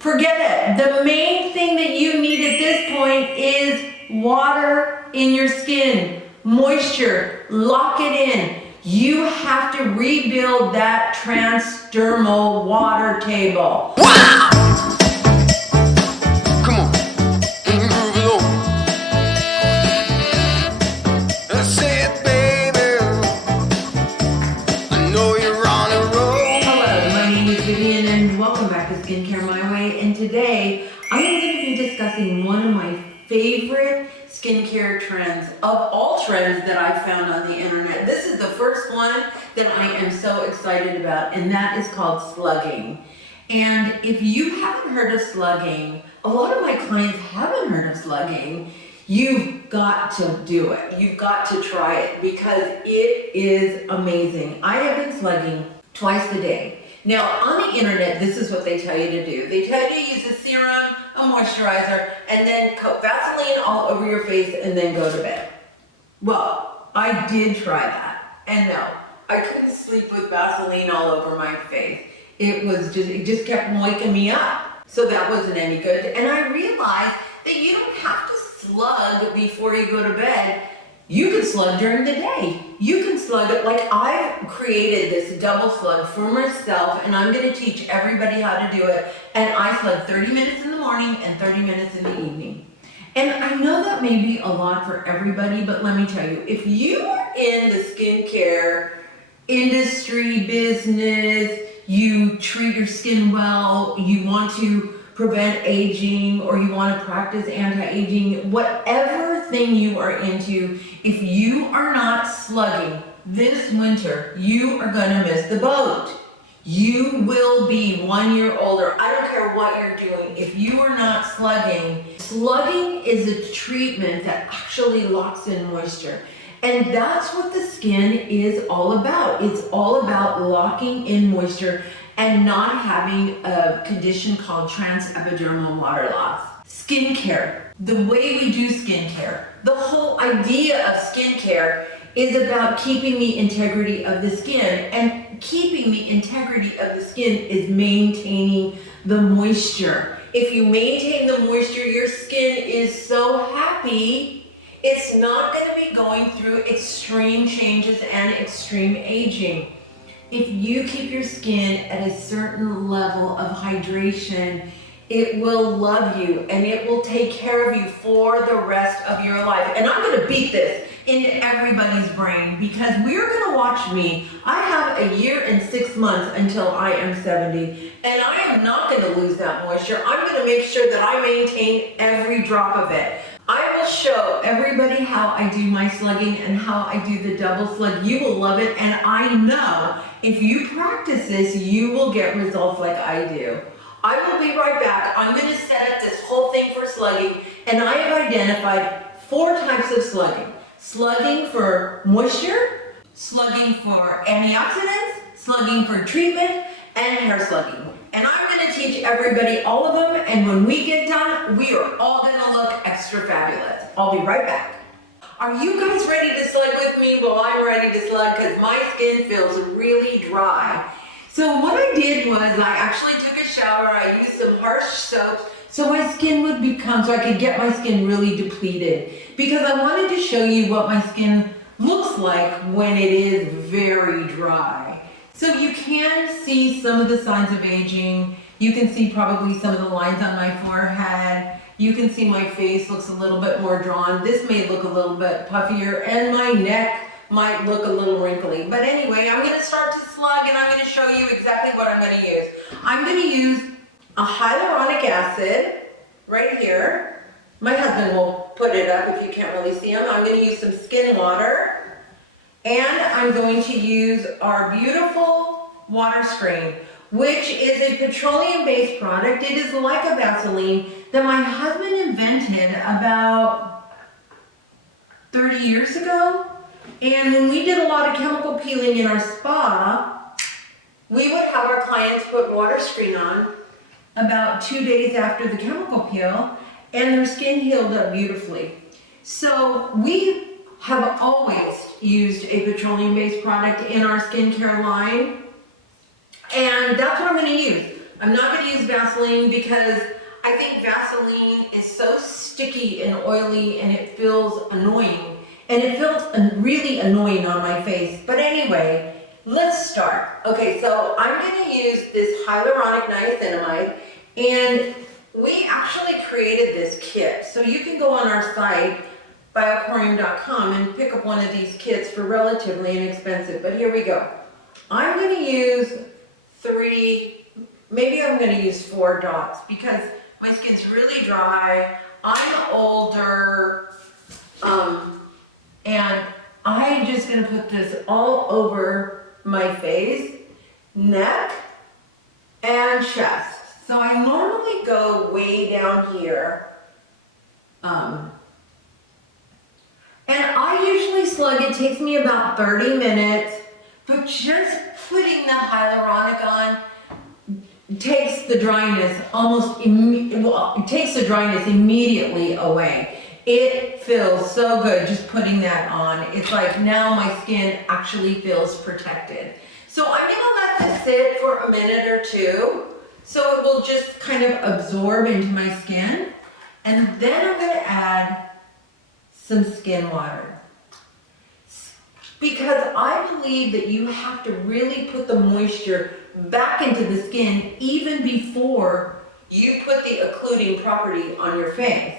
Forget it. The main thing that you need at this point is water in your skin, moisture, lock it in. You have to rebuild that transdermal water table. Wow! Come on, groove it on. That's it, baby. I know you're on a roll. Hello, my name is Vivian and welcome back to Skincare My Way. And today I am going to be discussing one of my favorite skincare trends of all trends that I found on the internet. This is the first one that I am so excited about, and that is called slugging. And if you haven't heard of slugging, a lot of my clients haven't heard of slugging, you've got to do it. You've got to try it because it is amazing. I have been slugging twice a day. Now, on the internet, this is what they tell you to do. They tell you to use a serum, a moisturizer, and then coat Vaseline all over your face and then go to bed. Well, I did try that. And no, I couldn't sleep with Vaseline all over my face. It just kept waking me up. So that wasn't any good. And I realized that you don't have to slug before you go to bed. You can slug during the day. You can slug it like I've created this double slug for myself, and I'm going to teach everybody how to do it. And I slug 30 minutes in the morning and 30 minutes in the evening. And I know that may be a lot for everybody, but let me tell you, if you are in the skincare industry, business, you treat your skin well, you want to prevent aging, or you want to practice anti-aging, whatever thing you are into, if you are not slugging this winter, you are going to miss the boat. You will be 1 year older. I don't care what you're doing. If you are not slugging, slugging is a treatment that actually locks in moisture. And that's what the skin is all about. It's all about locking in moisture and not having a condition called transepidermal water loss. Skincare, the way we do skincare, the whole idea of skincare is about keeping the integrity of the skin. And keeping the integrity of the skin is maintaining the moisture. If you maintain the moisture, your skin is so happy. It's not going to be going through extreme changes and extreme aging. If you keep your skin at a certain level of hydration, it will love you and it will take care of you for the rest of your life. And I'm going to beat this into everybody's brain because we're going to watch me. I have a year and 6 months until I am 70, and I am not going to lose that moisture. I'm going to make sure that I maintain every drop of it. I will show everybody how I do my slugging and how I do the double slug. You will love it, and I know if you practice this, you will get results like I do. I will be right back. I'm going to set up this whole thing for slugging, and I have identified 4 types of slugging. Slugging for moisture, slugging for antioxidants, slugging for treatment, and hair slugging. And I'm going to teach everybody all of them, and when we get done, we are all going to look extra fabulous. I'll be right back. Are you guys ready to slug with me? Well, I'm ready to slug because my skin feels really dry. So what I did was I actually took a shower. I used some harsh soaps so my skin would so I could get my skin really depleted, because I wanted to show you what my skin looks like when it is very dry. So you can see some of the signs of aging. You can see probably some of the lines on my forehead. You can see my face looks a little bit more drawn. This may look a little bit puffier, and my neck might look a little wrinkly. But anyway, I'm going to start to slug, and I'm going to show you exactly what I'm going to use. I'm going to use a hyaluronic acid right here. My husband will put it up if you can't really see him. I'm going to use some skin water, and I'm going to use our beautiful water screen, which is a petroleum-based product. It is like a Vaseline that my husband invented about 30 years ago. And when we did a lot of chemical peeling in our spa, we would have our clients put water screen on about 2 days after the chemical peel, and their skin healed up beautifully. So we have always used a petroleum-based product in our skincare line, and that's what I'm going to use. I'm not going to use Vaseline because I think Vaseline is so sticky and oily and it feels annoying. And it feels really annoying on my face. But anyway, let's start. Okay, so I'm going to use this hyaluronic niacinamide, and we actually created this kit. So you can go on our site, biochorium.com, and pick up one of these kits for relatively inexpensive. But here we go. I'm going to use 3, maybe I'm going to use 4 dots because my skin's really dry. I'm older, and I'm just going to put this all over my face, neck, and chest. So I normally go way down here. And I usually slug, it takes me about 30 minutes, but just putting the hyaluronic on takes the dryness it takes the dryness immediately away. It feels so good just putting that on. It's like now my skin actually feels protected. So I'm gonna let this sit for a minute or 2 so it will just kind of absorb into my skin. And then I'm gonna add some skin water. Because I believe that you have to really put the moisture back into the skin even before you put the occluding property on your face.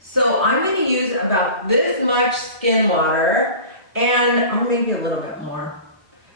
So I'm going to use about this much skin water, and or maybe a little bit more,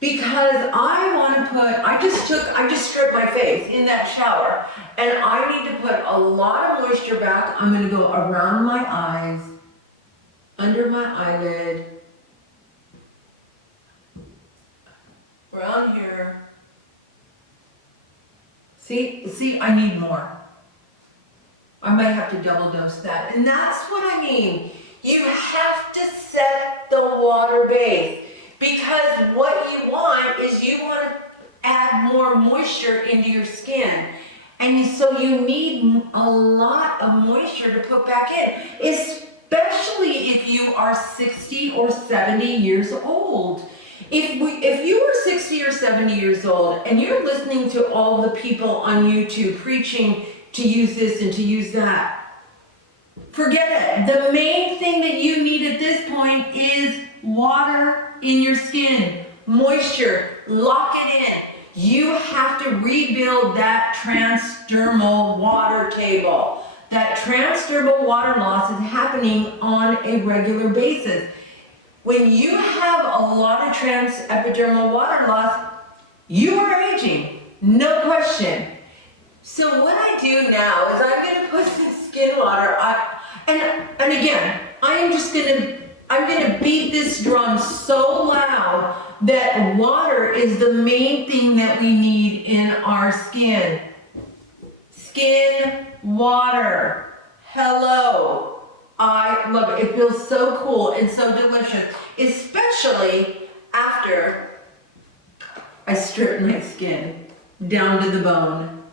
because I want to put, I just stripped my face in that shower, and I need to put a lot of moisture back. I'm going to go around my eyes, under my eyelid, around here. See, I need more. I might have to double dose that. And that's what I mean. You have to set the water base, because what you want is you want to add more moisture into your skin. And so you need a lot of moisture to put back in, especially if you are 60 or 70 years old. If you are 60 or 70 years old and you're listening to all the people on YouTube preaching to use this and to use that, forget it. The main thing that you need at this point is water in your skin, moisture, lock it in. You have to rebuild that transdermal water table. That transdermal water loss is happening on a regular basis. When you have a lot of transepidermal water loss, you are aging, no question. So what I do now is I'm going to put some skin water, and again, I'm going to beat this drum so loud that water is the main thing that we need in our skin. Skin water. Hello. I love it. It feels so cool and so delicious, especially after I strip my skin down to the bone.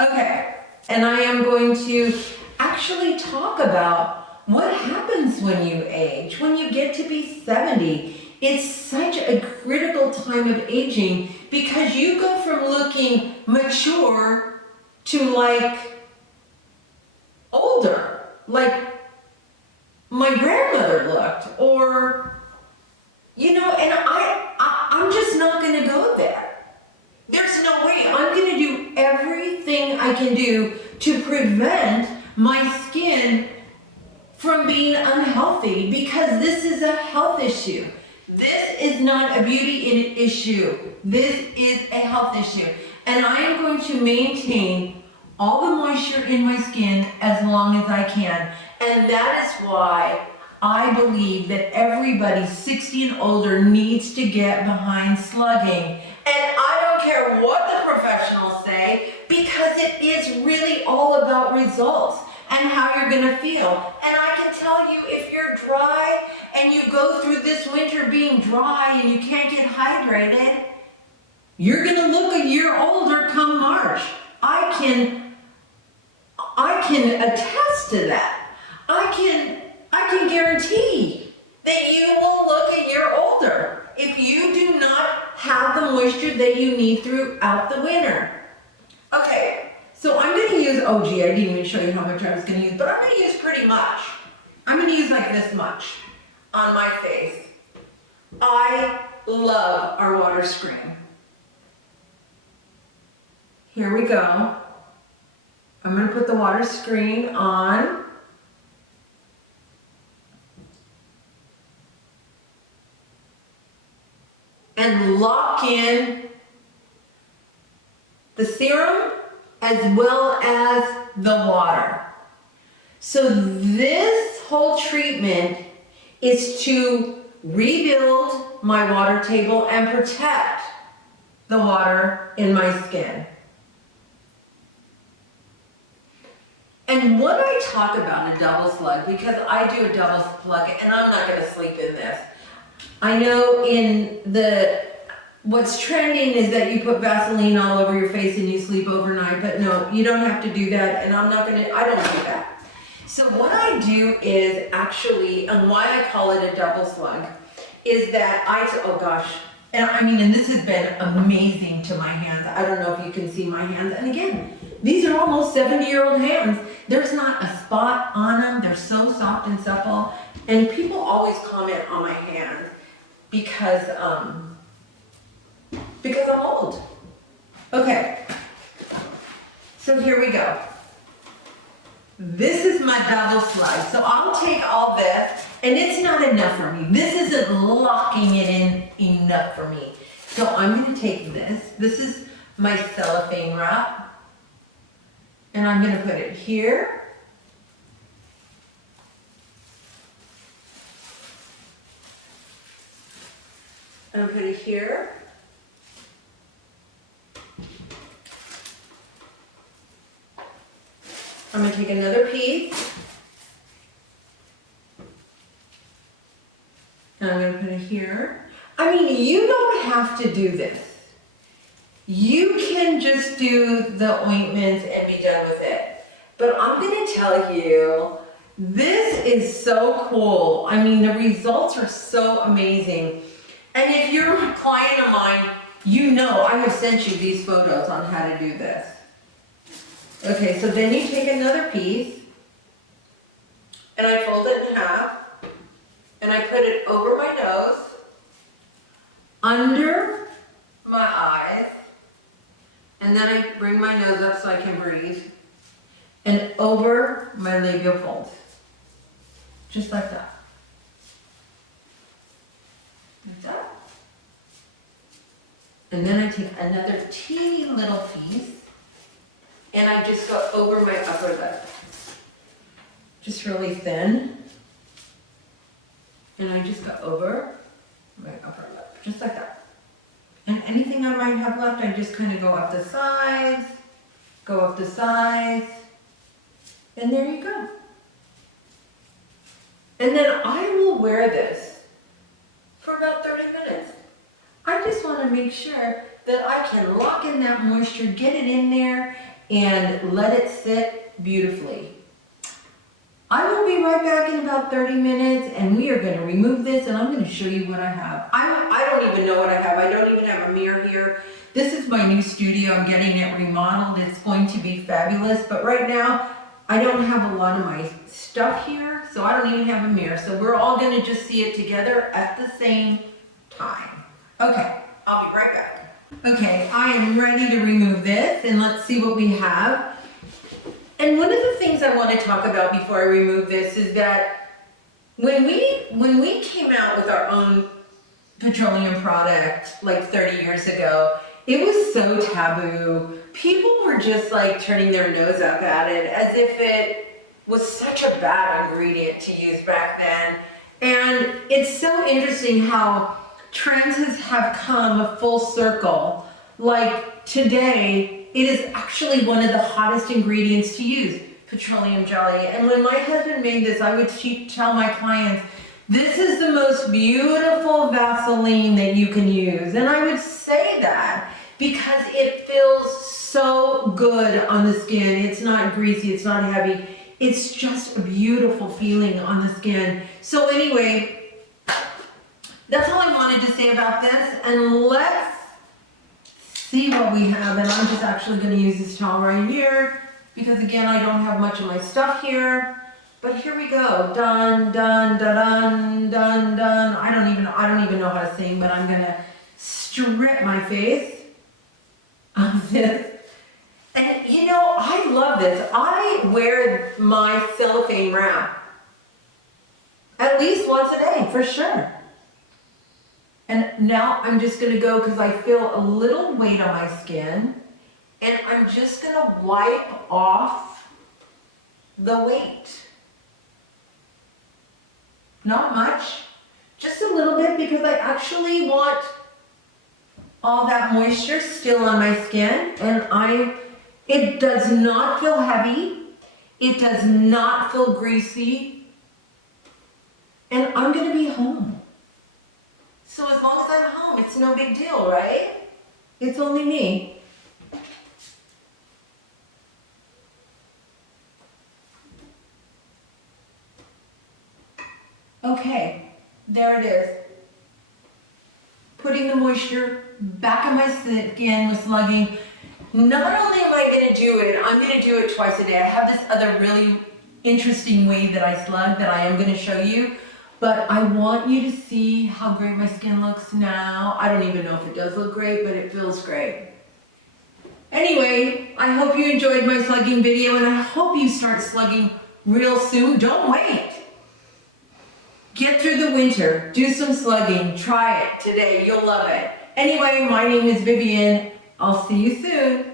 Okay, and I am going to actually talk about what happens when you age, when you get to be 70. It's such a critical time of aging because you go from looking mature to like older, like my grandmother looked, or, you know, and I'm just not going to go there. There's no way. I'm going to do everything I can do to prevent my skin from being unhealthy, because this is a health issue. This is not a beauty issue. This is a health issue. And I am going to maintain all the moisture in my skin as long as I can. And that is why I believe that everybody 60 and older needs to get behind slugging. And I don't care what the professionals say, because it is really all about results and how you're gonna feel. And I can tell you, if you're dry and you go through this winter being dry and you can't get hydrated, you're gonna look a year older come March. I can attest to that. I can guarantee that you will look a year older if you do not have the moisture that you need throughout the winter. Okay, so I'm gonna use, oh gee, I didn't even show you how much I was gonna use, but I'm gonna use pretty much. I'm gonna use like this much on my face. I love our water screen. Here we go. I'm gonna put the water screen on. And lock in the serum as well as the water. So this whole treatment is to rebuild my water table and protect the water in my skin. And when I talk about a double slug, because I do a double slug and I'm not gonna sleep in this. I know what's trending is that you put Vaseline all over your face and you sleep overnight, but no, you don't have to do that, and I don't do that. So what I do is actually, and why I call it a double slug, is that oh gosh, and this has been amazing to my hands. I don't know if you can see my hands, and again, these are almost 70-year-old hands. There's not a spot on them. They're so soft and supple, and people always comment on my hands because I'm old. Okay, so here we go. This is my double slug. So I'll take all this, and it's not enough for me. This isn't locking it in enough for me. So I'm gonna take this. This is my cellophane wrap, and I'm gonna put it here. I'm gonna put it here. I'm gonna take another piece. And I'm gonna put it here. I mean, you don't have to do this. You can just do the ointments and be done with it. But I'm gonna tell you, this is so cool. I mean, the results are so amazing. And if you're a client of mine, you know I have sent you these photos on how to do this. Okay, so then you take another piece, and I fold it in half, and I put it over my nose, under my eyes, and then I bring my nose up so I can breathe, and over my labial folds. Just like that. Like that. And then I take another teeny little piece, and I just go over my upper lip. Just really thin. And I just go over my upper lip, just like that. And anything I might have left, I just kind of go up the sides, and there you go. And then I will wear this for about 30 minutes. I just want to make sure that I can lock in that moisture, get it in there, and let it sit beautifully. I will be right back in about 30 minutes, and we are going to remove this, and I'm going to show you what I have. I don't even know what I have. I don't even have a mirror here. This is my new studio. I'm getting it remodeled. It's going to be fabulous, but right now, I don't have a lot of my stuff here, so I don't even have a mirror. So we're all going to just see it together at the same time. Okay, I'll be right back. Okay, I am ready to remove this, and let's see what we have. And one of the things I want to talk about before I remove this is that when we came out with our own petroleum product like 30 years ago, it was so taboo. People were just like turning their nose up at it as if it was such a bad ingredient to use back then. And it's so interesting how trends have come full circle. Like today, it is actually one of the hottest ingredients to use, petroleum jelly. And when my husband made this, I would tell my clients, this is the most beautiful Vaseline that you can use. And I would say that because it feels so good on the skin. It's not greasy, it's not heavy. It's just a beautiful feeling on the skin. So anyway, that's all I wanted to say about this. And let's see what we have, and I'm just actually gonna use this towel right here, because again, I don't have much of my stuff here. But here we go, done, done, done, done, done. I don't even know how to sing, but I'm gonna strip my face of this. And you know, I love this. I wear my cellophane wrap at least once a day, for sure. And now I'm just gonna go, because I feel a little weight on my skin, and I'm just gonna wipe off the weight. Not much, just a little bit, because I actually want all that moisture still on my skin, and it does not feel heavy, it does not feel greasy, and I'm gonna be home. So as long as I'm home, it's no big deal, right? It's only me. Okay, there it is. Putting the moisture back on my skin with slugging. Not only am I gonna do it, I'm gonna do it twice a day. I have this other really interesting way that I slug that I am gonna show you, but I want you to see how great my skin looks now. I don't even know if it does look great, but it feels great. Anyway, I hope you enjoyed my slugging video, and I hope you start slugging real soon. Don't wait. Get through the winter, do some slugging, try it today, you'll love it. Anyway, my name is Vivian. I'll see you soon.